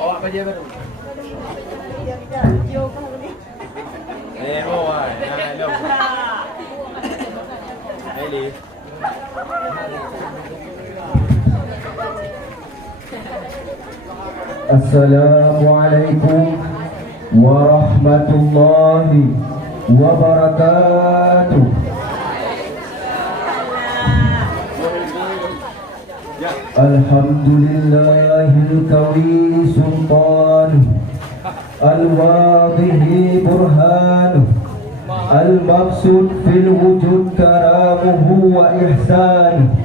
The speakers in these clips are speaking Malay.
Oh, apa dia baru? Oh, hello. Eli. Assalamualaikum warahmatullahi wabarakatuh. Alhamdulillahil kawi sultan, al-wadhihi burhan, al-maqsud fil wujud karamuhu wa ihsan.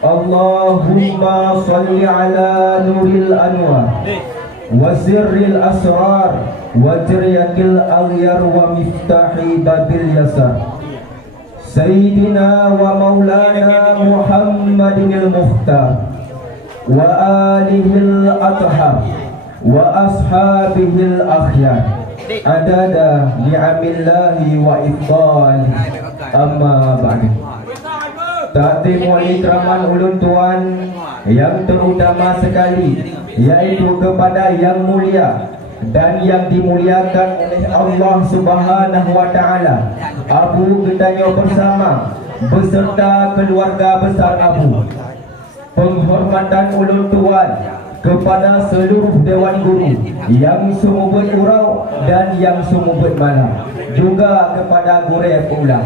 Allahumma salli ala nuril anwar wa sirril asrar wa jiryatil aghyar wa miftahi babil yasar. Sayyidina wa maulana Muhammadinil Mukhtar wa alihil athhar wa ashabihil akhyar adada ni'amillahi wa ifdali amma ba'du. Takdim wali keraman ulun tuan yang terutama sekali, yaitu kepada yang mulia dan yang dimuliakan oleh Allah Subhanahu wa taala, Abu Gedanyo bersama beserta keluarga besar Abu. Penghormatan ulun tuan kepada seluruh dewan guru yang sumubun urau dan yang sumubun malam, juga kepada guru pula.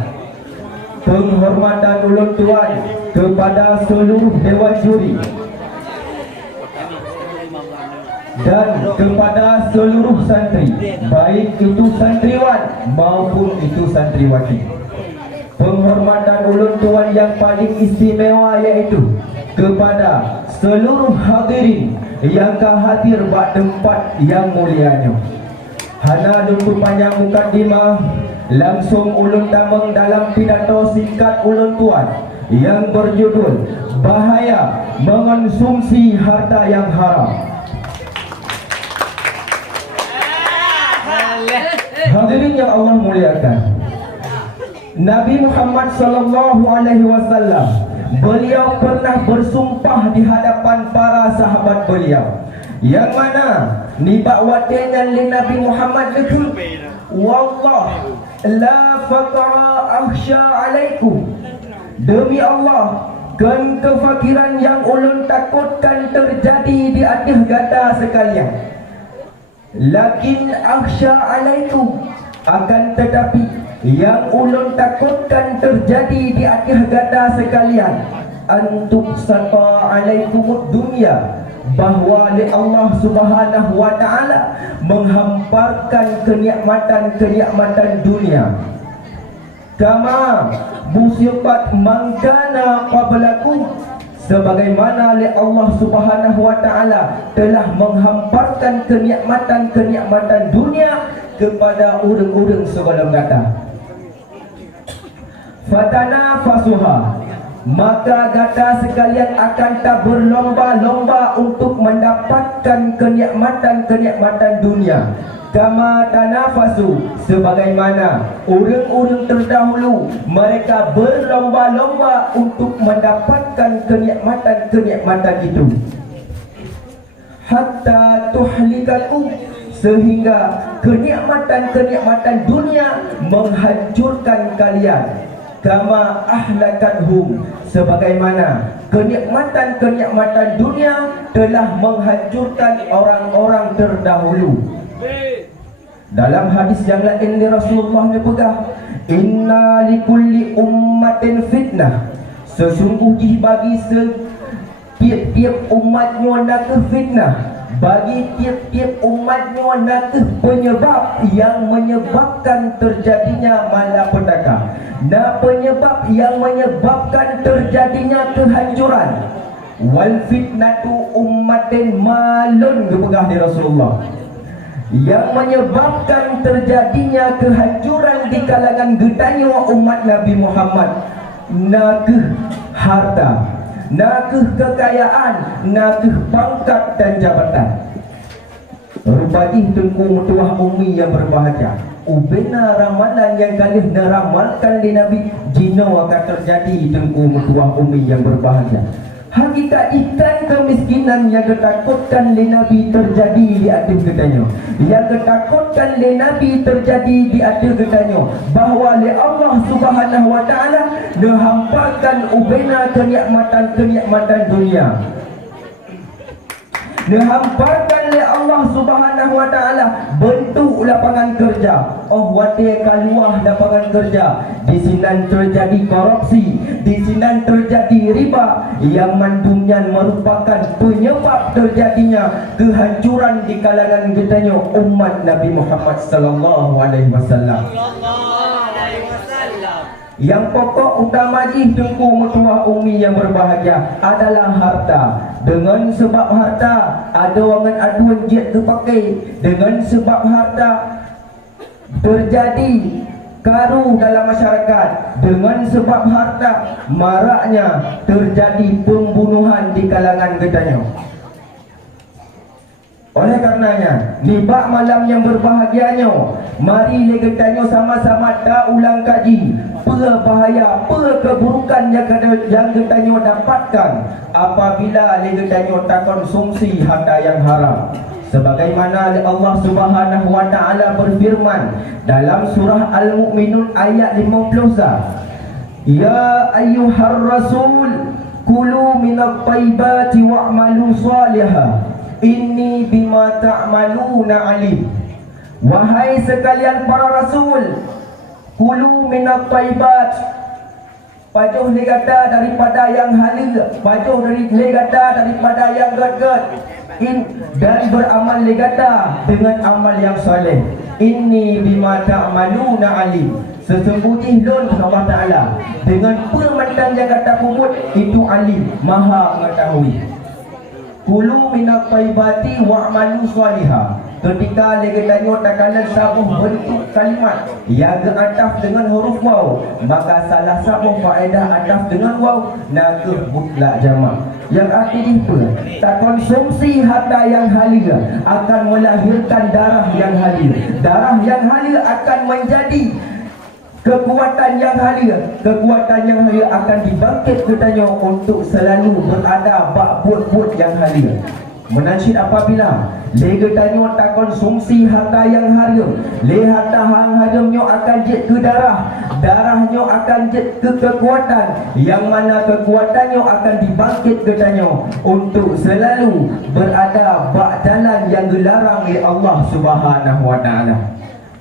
Penghormatan ulun tuan kepada seluruh dewan juri dan kepada seluruh santri, baik itu santriwan maupun itu santriwati. Penghormatan ulun tuan yang paling istimewa yaitu kepada seluruh hadirin yang hadir bak tempat yang mulianya. Hana lumpuh panjang mukadimah, langsung ulun dameng dalam pidato singkat ulun tuan yang berjudul Bahaya Mengonsumsi Harta yang Haram. Hadirin yang Allah muliakan, Nabi Muhammad sallallahu alaihi wasallam, beliau pernah bersumpah di hadapan para sahabat beliau, yang mana nibak wadinya li Nabi Muhammad itu, wallah la faqara akhsha alaikum, demi Allah kan kefakiran yang ulun takutkan terjadi di atas gata sekalian. Lakin akhsha alaikum, akan tetapi yang ulun takutkan terjadi di atas gata sekalian, antum sata alaikumud dunya, bahwa Allah Subhanahu wa taala menghamparkan kenikmatan-kenikmatan dunia. Kama musibat mangkana qablakum, sebagaimana Allah Subhanahu wa taala telah menghamparkan kenikmatan-kenikmatan dunia kepada orang-orang sebelum datang. Fatanafasuha, maka gata sekalian akan tak berlomba-lomba untuk mendapatkan kenikmatan-kenikmatan dunia. Kama tanafasu, sebagaimana orang-orang terdahulu mereka berlomba-lomba untuk mendapatkan kenikmatan-kenikmatan itu. Hatta tuhlikakum, sehingga kenikmatan-kenikmatan dunia menghancurkan kalian. Kama ahlakathum, sebagaimana kenikmatan-kenikmatan dunia telah menghancurkan orang-orang terdahulu. Dalam hadis yang lain Rasulullah menyebutkan, inna likulli ummatin fitnah, sesungguhnya bagi setiap umatnya nak fitnah, bagi tiap-tiap umatnya nak penyebab yang menyebabkan terjadinya malapetaka, nah penyebab yang menyebabkan terjadinya kehancuran. Wal fitnatu ummatin malun, kepegah di Rasulullah, yang menyebabkan terjadinya kehancuran di kalangan getanya umat Nabi Muhammad, nakeh harta, nakeh kekayaan, nakeh pangkat dan jabatan. Rupanya tengku tuah umi yang berbahagia, ubena ramalan yang kali neramalkan di Nabi jino akan terjadi tengku mutuah umi yang berbahagia. Hakikat ikan kemiskinan yang ketakutkan di Nabi terjadi di atas ketanya. Yang ketakutkan di Nabi terjadi di atas ketanya. Bahawa li Allah Subhanahu wa ta'ala nehampakan ubena kenikmatan dunia. Dihamparkan oleh Allah Subhanahu wa ta'ala bentuk lapangan kerja. Oh wadah keluar lapangan kerja. Di sini terjadi korupsi, di sini terjadi riba yang mandunya merupakan penyebab terjadinya kehancuran di kalangan kitanya umat Nabi Muhammad sallallahu alaihi wasallam. Yang pokok utama di tengku mutuah umi yang berbahagia adalah harta. Dengan sebab harta ada orang aduan jet dipakai. Dengan sebab harta terjadi karu dalam masyarakat. Dengan sebab harta maraknya terjadi pembunuhan di kalangan getanya. Oleh karenanya, di bak malam yang berbahagianya, mari legetanya sama-sama tak ulang kaji bahaya, keburukan yang getanya dapatkan apabila legetanya tak konsumsi harta yang haram. Sebagaimana Allah Subhanahu wa ta'ala berfirman dalam surah Al-Mu'minun ayat 50, Ya ayyuhar rasul kulu minat taibati wa'malu salihah inni bima ta'maluna alim. Wahai sekalian para rasul, kulu minat taibat, pajuh legata daripada yang halal, pajuh dari legata daripada yang gad-gad, dan beramal legata dengan amal yang soleh. Inni bima ta'maluna alim. Sesungguhnya lon Allah Ta'ala dengan permandang yang kata pumut itu alim, maha mengetahui. Kulu minat taibati wa'malu salihah. Ketika legetanya takalan sabuh bentuk kalimat yang ataf dengan huruf waw, maka salah sabuh faedah ataf dengan waw nakuh mutlak jamak. Yang artinya apa? Tak konsumsi harta yang halal akan melahirkan darah yang halal. Darah yang halal akan menjadi kekuatan yang halal. Kekuatan yang halal akan dibangkit katanya untuk selalu berada bak buat-buat yang halal. Menasib apabila legetanya tak konsumsi harta yang haram, le harta yang haramnya akan jet ke darah, darahnya akan jet ke kekuatan, yang mana kekuatannya akan dibangkit katanya untuk selalu berada bak jalan yang dilarang oleh Allah Subhanahu wa ta'ala.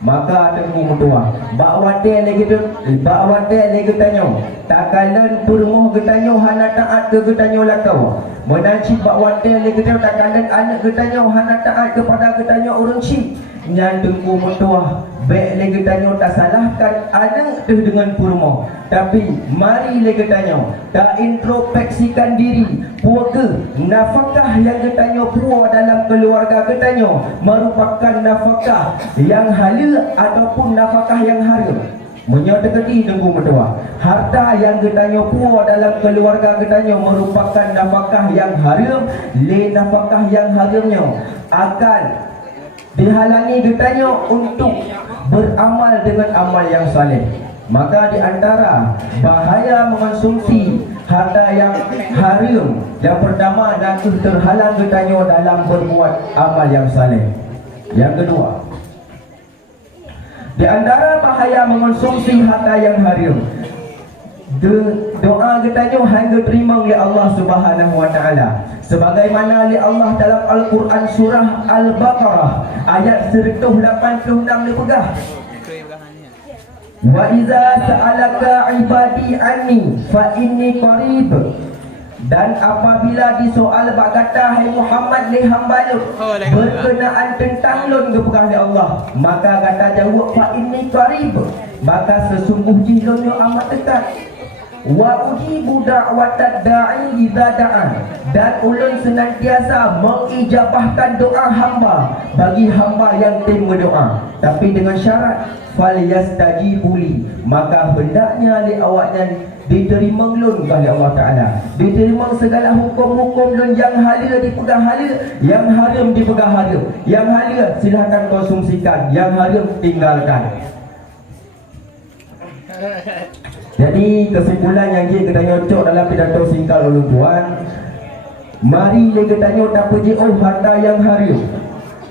Maka tengku mutua bak wate lagi tanya takalan turmuh getanya hana taat ke getanya lakau menanci bak wate lagi tanya takalan anak getanya hana taat kepada getanya orang cik nyan tengku mutua baik lagi tanya tak salahkan anak tu dengan purmo, tapi mari lagi tanya tak introspeksikan diri puaka nafkah yang getanya puak dalam keluarga getanya merupakan nafkah yang halal ataupun nafkah yang haram. Menyatakan tengku mutua harta yang getanya puak dalam keluarga getanya merupakan nafkah yang haram, le nafkah yang haramnya akan dihalangi getanya untuk beramal dengan amal yang saleh. Maka di antara bahaya mengonsumsi harta yang haram, yang pertama nanti terhalang getanya dalam berbuat amal yang saleh. Yang kedua, di antara bahaya mengonsumsi harta yang haram, doa getanya hingga terima oleh Allah Subhanahu wa ta'ala. Sebagaimana oleh Allah dalam Al-Quran surah Al-Baqarah ayat 186 dipegah. Wa iza sa'alaka ibadi anni fa inni qarib. Dan apabila disoal berkata hai Muhammad li hamba berkenaan tentang lon kepegah oleh Allah, maka kata jawab fa inni qarib, maka sesungguhnya lon amat dekat. wa ujibu da'watad da'i idza da'an, dan ulun senantiasa mengijabahkan doa hamba bagi hamba yang tim berdoa, tapi dengan syarat falyastajibuli, maka hendaknya li awaknya diterima ulun oleh Allah Taala, diterima segala hukum-hukum ulun, yang halal dipegang halal, yang haram dipegang haram, yang halal silakan konsumsikan, yang haram tinggalkan. Jadi kesimpulan yang kita nyocok dalam pidato singkat ulun tuan, mari kita tanya tak puji harta yang haram,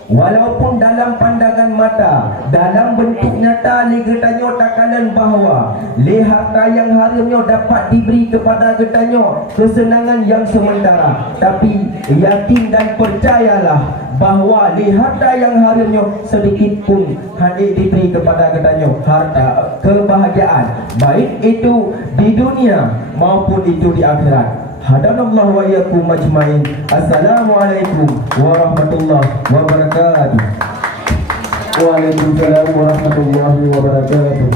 walaupun dalam pandangan mata, dalam bentuk nyata kita tanya takalan bahawa harta yang haramnya dapat diberi kepada kita tanya kesenangan yang sementara, tapi yakin dan percayalah bahawa harta yang haramnya sedikit pun hanya diberi kepada katanya harta kebahagiaan, baik itu di dunia maupun itu di akhirat. Hadanallahu wa iyyakum ajmain. Assalamualaikum warahmatullahi wabarakatuh. Waalaikumsalam warahmatullahi wabarakatuh.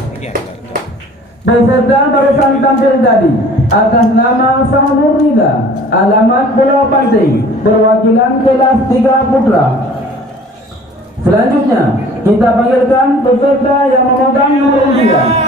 Peserta barusan tampil tadi atas nama Sahnur Rida, alamat Pulau Pantai, perwakilan kelas 3 putra. Selanjutnya kita panggilkan peserta yang memegang nomor 3.